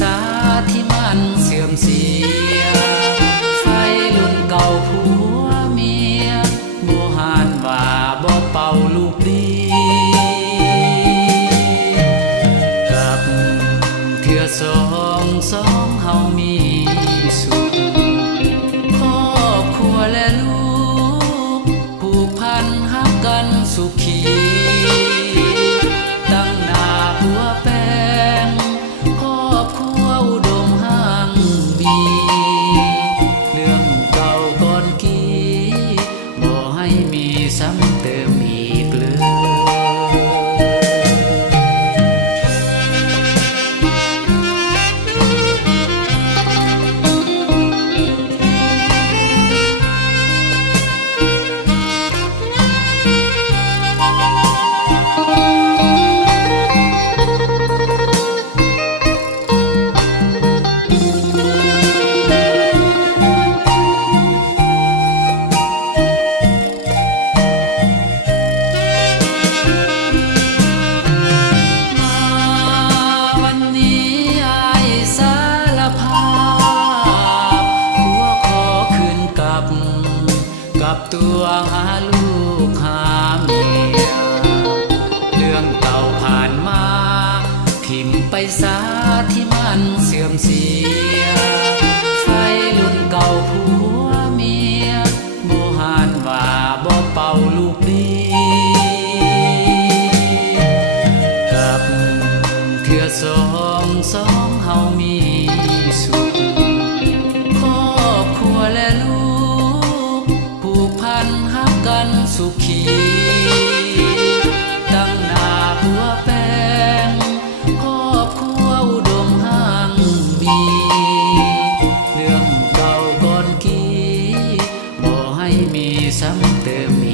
สาที่มันเสื่อมเสียไฟรุ่นเก่าผัวเมียโบหานว่าบ่เป่าลูกดีกับเทื่อสองเฮามีสุขครอบครัวและลูกผูกพันหักกันสุขีตั้งหน้าหัวแป้งครอบครัวอุดมหังมีเรื่องเก่าก่อนกี้บ่ให้มีซ้ำเติมอีกเลยกับตัวหาลูกหาเมียเรื่องเก่าผ่านมาทิ่มไปสาที่มันเสื่อมเสียไฟรุ่นเก่าผัวเมียโบหานว่าบ่เป่าลูกดีกับเทื่อสองเฮามีสุขครอบครัวและลูกผูกพันหักกันสุขีตั้งหน้าหัวแป้งครอบครัวอุดมหังมีเรื่องเก่าก่อนกี้บ่ให้มีซ้ำเติมอี